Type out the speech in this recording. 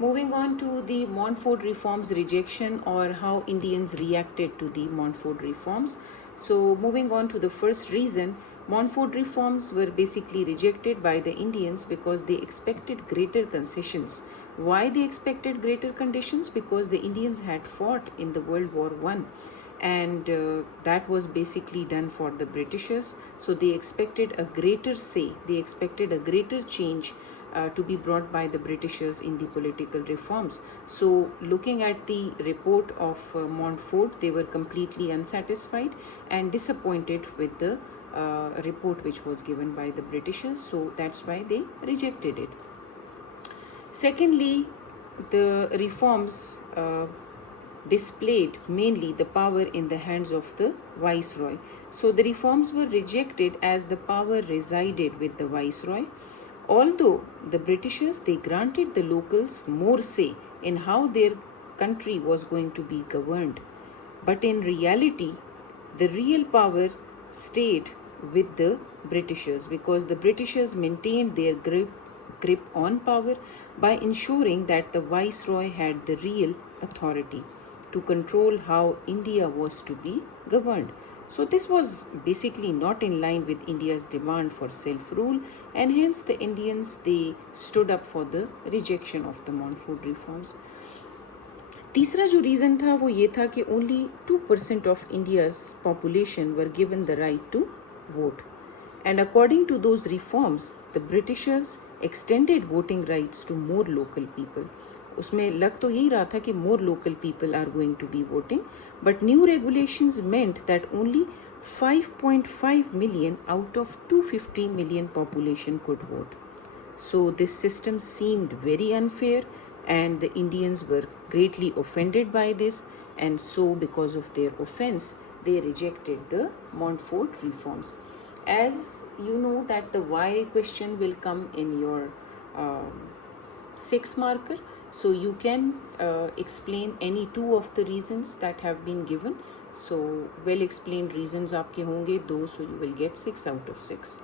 Moving on to the Montfort reforms rejection, or how Indians reacted to the Montfort reforms. So, moving on to the first reason, Montfort reforms were basically rejected by the Indians because they expected greater concessions. Why they expected greater conditions? Because the Indians had fought in the World War One, and that was basically done for the Britishers. So they expected a greater say, they expected a greater change to be brought by the Britishers in the political reforms. So, looking at the report of Montfort, they were completely unsatisfied and disappointed with the report which was given by the Britishers. So, that's why they rejected it. Secondly, the reforms displayed mainly the power in the hands of the viceroy. So the reforms were rejected as the power resided with the viceroy. Although the Britishers, they granted the locals more say in how their country was going to be governed. But in reality, the real power stayed with the Britishers, because the Britishers maintained their grip on power by ensuring that the viceroy had the real authority to control how India was to be governed. So, this was basically not in line with India's demand for self rule, and hence the Indians, they stood up for the rejection of the Montfort reforms. तीसरा जो reason था वो ये था कि only 2% of India's population were given the right to vote, and according to those reforms the Britishers extended voting rights to more local people. उसमें लग तो यही रहा था कि more local people are going to be voting, but new regulations meant that only 5.5 million out of 250 million population could vote. So this system seemed very unfair, and the Indians were greatly offended by this, and so because of their offense, they rejected the Montfort reforms. As you know that the why question will come in your 6 marker, so you can explain any two of the reasons that have been given. So well explained reasons आपके होंगे 2, so you will get 6 out of 6.